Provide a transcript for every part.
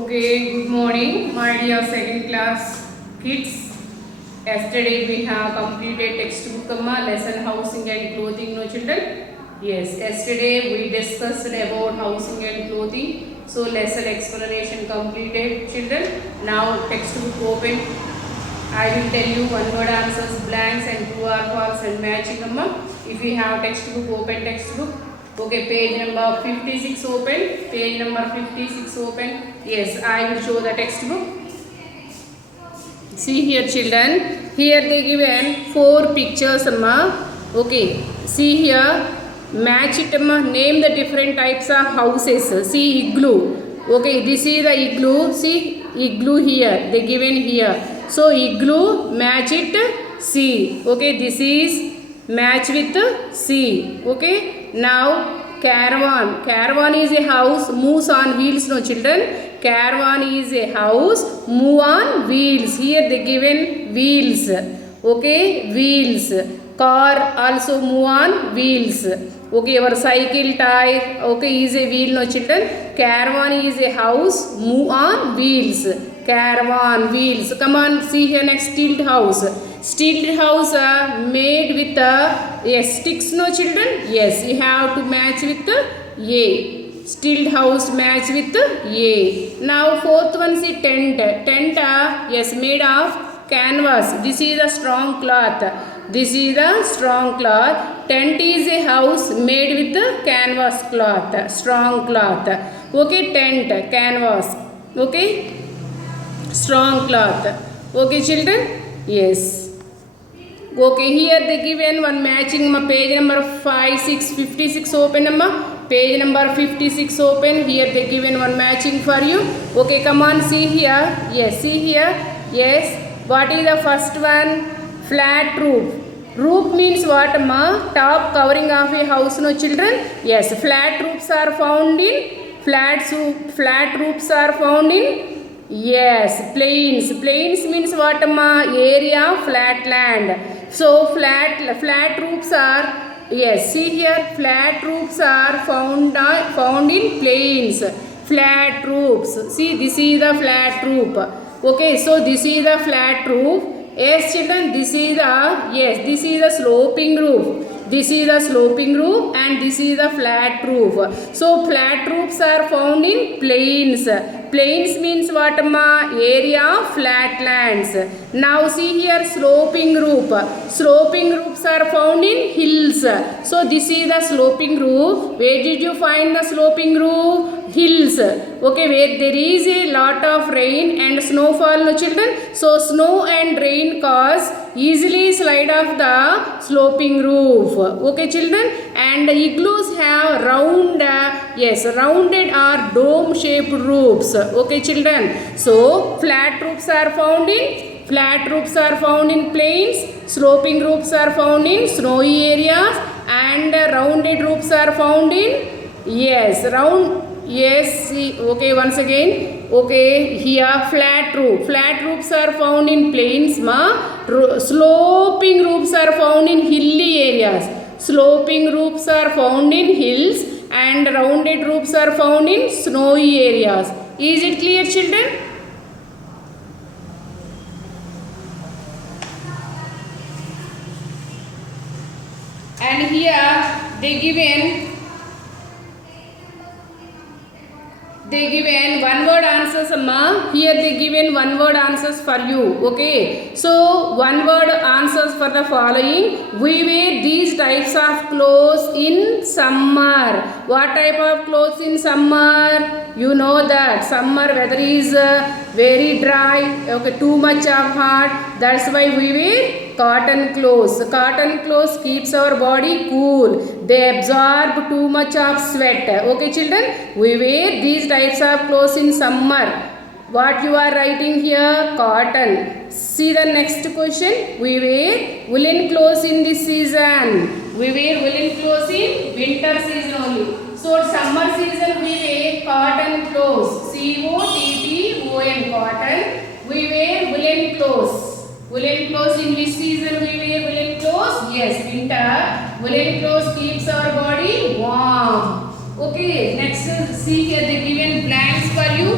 Okay, good morning, my dear second class kids. Yesterday we have completed textbook lesson housing and clothing, no children? Yes, yesterday we discussed about housing and clothing. So lesson explanation completed, children. Now textbook open. I will tell you one word answers, blanks and true or false and matching amma. If you have textbook, open textbook. Okay, page number 56 open. Page number 56 open. Yes, I will show the textbook. See here children. Here they given 4 pictures amma. Okay, see here. Match it amma. Name the different types of houses. See igloo. Okay, this is the igloo. See igloo here. They given here. So igloo match it C. Okay, this is match with C. Okay, now caravan. Caravan is a house moves on wheels. No children. Caravan is a house move on wheels. Here they given wheels. Okay, wheels. Car also move on wheels. Okay, our cycle tire. Okay, is a wheel. No children. Caravan is a house move on wheels. Caravan wheels. Come on, see here next stilt house. Stilt house made with yes, sticks. No children. Yes, you have to match with A. Stilt house match with A. Now fourth one is tent. Tent yes, made of canvas. This is a strong cloth. This is a strong cloth. Tent is a house made with the canvas cloth. Strong cloth. Okay, tent, canvas. Okay, strong cloth. Okay, children. Yes. Okay, here they given one matching page number 5, 6, 56 open page number 56 open. Here they given one matching for you. Okay, come on, see here. Yes, see here. Yes. What is the first one? Flat roof. Roof means what amma? Top covering of a house, no children? Yes, flat roofs are found in flat roofs are found in yes, plains. Plains means what amma? Area, flat land. So flat roofs are yes, see here flat roofs are found in plains. Flat roofs. See, this is the flat roof. Okay, so this is the flat roof. Yes children, this is the sloping roof. This is the sloping roof and this is the flat roof. So flat roofs are found in plains. Plains means what amma? Area, flat lands. Now see here sloping roof. Sloping roofs are found in hills. So this is the sloping roof. Where did you find the sloping roof? Hills. Okay, where there is a lot of rain and snowfall, no children. So snow and rain cause easily slide off the sloping roof. Okay children, and igloos have rounded or dome shaped roofs. Okay children, so flat roofs are found in plains, sloping roofs are found in snowy areas, and rounded roofs are found in okay, once again. Okay, here flat roof. Flat roofs are found in plains. Sloping roofs are found in hilly areas. Sloping roofs are found in hills and rounded roofs are found in snowy areas. Is it clear, children? And here they given one word answers amma. Here they given one word answers for you. Okay, so one word answers for the following. We wear these types of clothes in summer. What type of clothes in summer? You know that summer weather is very dry. Okay, too much of hot. That's why we wear cotton clothes. Cotton clothes keeps our body cool. They absorb too much of sweat. Okay children, we wear these types of clothes in summer. What you are writing here? Cotton. See the next question. We wear woolen clothes in this season. We wear woolen clothes in winter season only. So summer season we wear cotton clothes. COTTON, cotton. We wear woolen clothes. Woolen clothes in which season we wear woolen clothes? Yes, winter. Woolen clothes keeps our body warm. Okay, next see here they given blanks for you.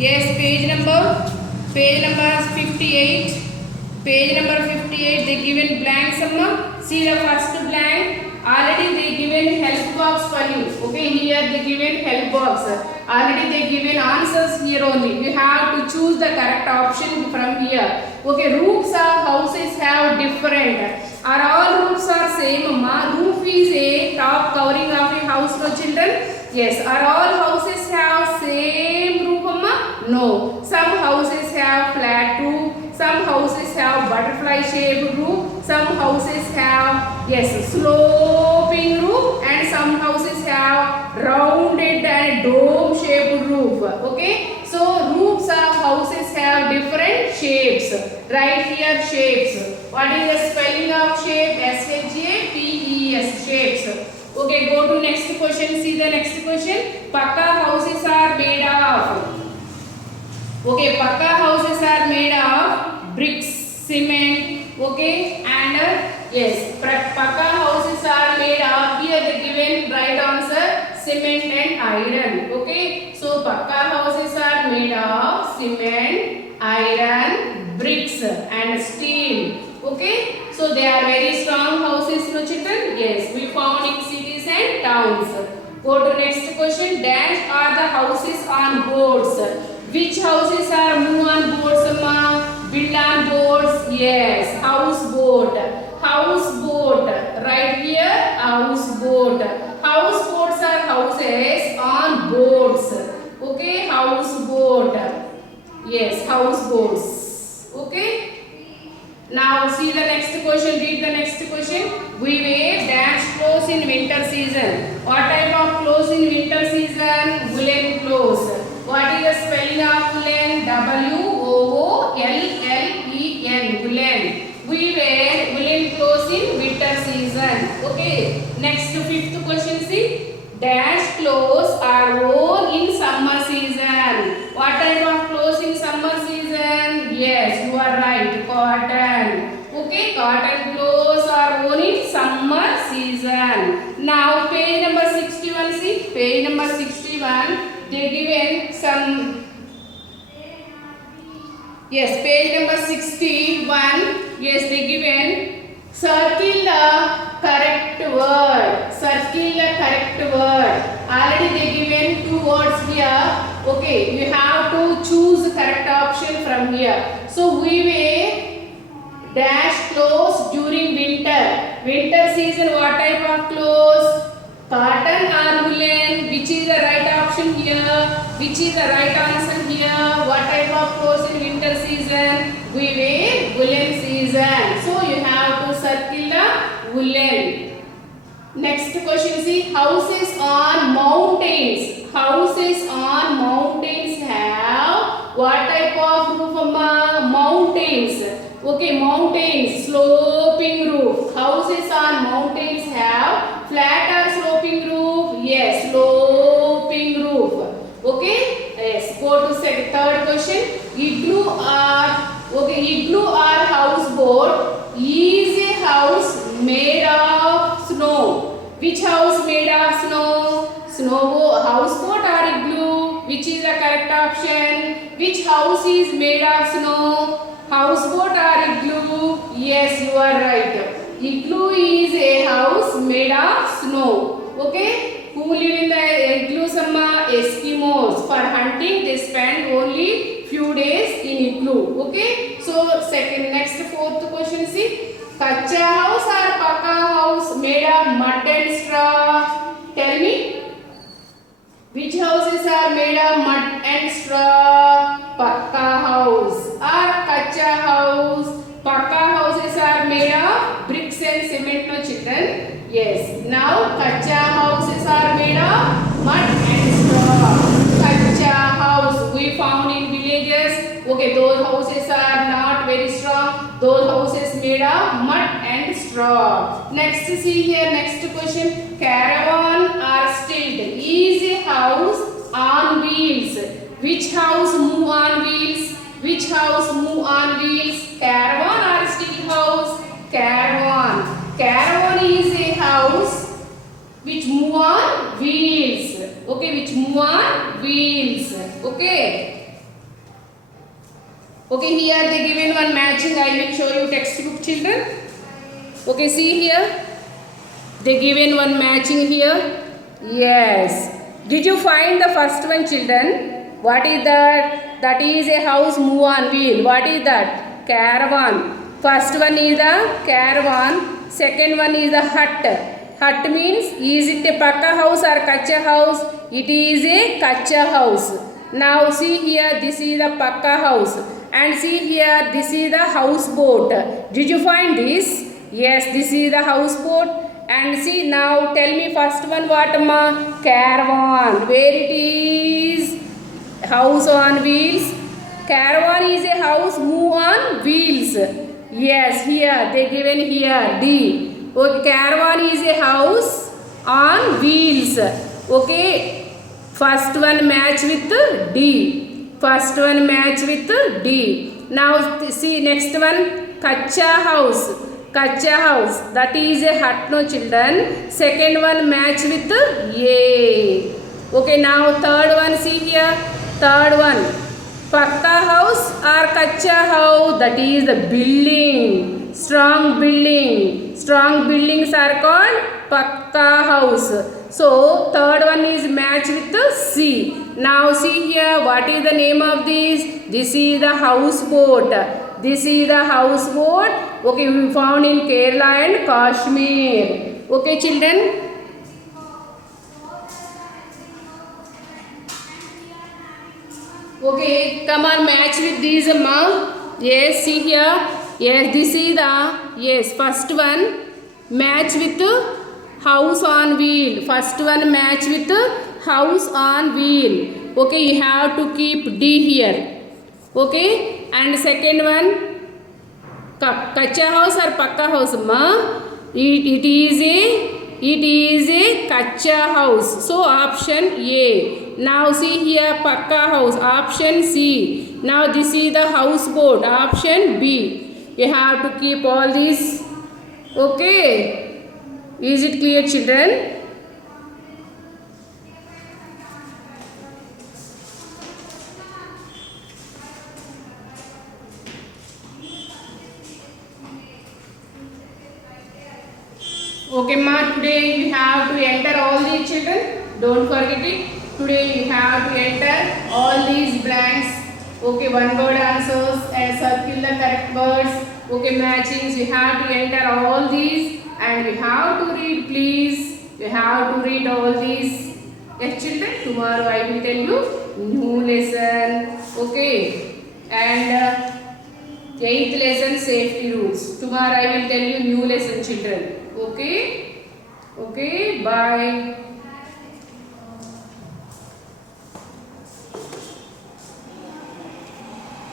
Yes, page number 58. Page number 58, they given blank summa. See the first blank. Already they given help box for you. Okay, here they given help box. Already they given answers here only. You have to choose the correct option from here. Okay, roofs of houses have different. Are all roofs are same, amma? Roof is a top covering of a house, no children? Yes. Are all houses have same roof, amma? No. Some houses have flat roof. Some houses have butterfly shaped roof. Some houses have, yes, sloping roof, and some houses have rounded and dome shaped roof. Okay, so roofs of houses have different shapes. Right here, shapes. What is the spelling of shape? S-H-A-P-E-S, shapes. Okay, go to next question. See the next question. Pakka houses are made of. Okay, pakka houses are made of bricks, cement, okay, and yes, pakka houses are made of, here the given right answer, cement and iron. Okay, so pakka houses are made of cement, iron, bricks and steel. Okay, so they are very strong houses, no children? Yes, we found in cities and towns. Go to next question. Dash are the houses on boards. Which houses are move on boards, amma? Build on boards? Yes. Houseboat. Houseboat. Right here, houseboat. Houseboats are houses on boards. Okay, houseboat. Yes, houseboats. Okay. Now see the next question. Read the next question. We wear dash clothes in winter season. What type of clothes in winter season? Woolen clothes. What is the spelling of woolen? W-O-O-L-L-E-N. Woolen. We wear woolen clothes in winter season. Okay. Next fifth question. See. Dash clothes are worn in summer season. What type of clothes in summer season? Yes, you are right. Cotton. Okay, cotton clothes are worn in summer season. Now page number 61. See, page number 61. They given some. Yes, page number 61. Yes, they given. Circle the correct word. Circle the correct word. Already they given two words here. Okay, you have to choose the correct option from here. So we wear dash clothes during winter. Winter season, what type of clothes? Cotton or woolen? Which is the right option here? Which is the right answer here? What type of clothes in winter season? We wear woolen season. So you have to circle the woolen. Next question, see, houses on mountains. Houses on mountains have what type of roof, amma? Mountains. Okay, mountains, sloping roof. Houses on mountains have flat or sloping roof? Yes, sloping roof. Okay, yes. Go to third question. Igloo or houseboat is a house made of snow. Which house made of snow? Houseboat or igloo? Which is the correct option? Which house is made of snow? Houseboat or igloo? Yes, you are right. Igloo is a house made of snow. Okay? Who live in the igloos, amma? Eskimos. For hunting, they spend only few days in igloo. Okay? So, fourth question, see. Kacha house or pakka house made of mud and straw? Tell me. Which houses are made of mud and straw? Pakka house or kacha house? Pakka houses are made of bricks and cement, no children? Yes. Now kacha houses are made of mud and straw. Kacha house we found in villages. Okay, those houses are not very strong. Those houses made of mud and straw. Next, see here, next question. Caravan or stilt is a house on wheels. Which house move on wheels? Which house move on wheels? Caravan or stilt house? Caravan. Caravan is a house which move on wheels. Okay, which move on wheels. Okay. Okay, here they given one matching. I will show you textbook, children. Okay, see here. They given one matching here. Yes. Did you find the first one, children? What is that? That is a house move on wheel. What is that? Caravan. First one is the caravan. Second one is the hut. Hut means, is it a pakka house or kacha house? It is a kacha house. Now see here, this is the pakka house. And see here, this is the houseboat. Did you find this? Yes, this is the houseboat. And see now, tell me first one what ma? Caravan. Where it is? House on wheels. Caravan is a house move on wheels. Yes, here they given here D. Okay, caravan is a house on wheels. Okay, first one match with D. First one match with D. Now see next one, kacha house. Kacha house, that is a hut, no children. Second one match with A. Okay, now third one, see here. Third one, pakka house or kacha house, that is the building. Strong building. Strong buildings are called pakka house. So third one is match with C. Now see here, what is the name of this? This is the houseboat. This is the houseboat. Okay, we found in Kerala and Kashmir. Okay, children. Okay, come on, match with these, amma. Yes, see here. Yes, this is the, first one. Match with house on wheel. First one match with house on wheel. Okay, you have to keep D here. Okay, and second one, kacha house or pakka house, ma? It is a kacha house. So option A. Now see here, pakka house. Option C. Now this is the houseboat. Option B. You have to keep all these. Okay. Is it clear, children? Okay, ma, today you have to enter all these, children. Don't forget it. Today you have to enter all these blanks. Okay, one word answers and circle the correct words. Okay, matchings. You have to enter all these and you have to read, please. You have to read all these. Yes, children. Tomorrow I will tell you new lesson. Okay, and 8th lesson safety rules. Tomorrow I will tell you new lesson, children. Okay, bye.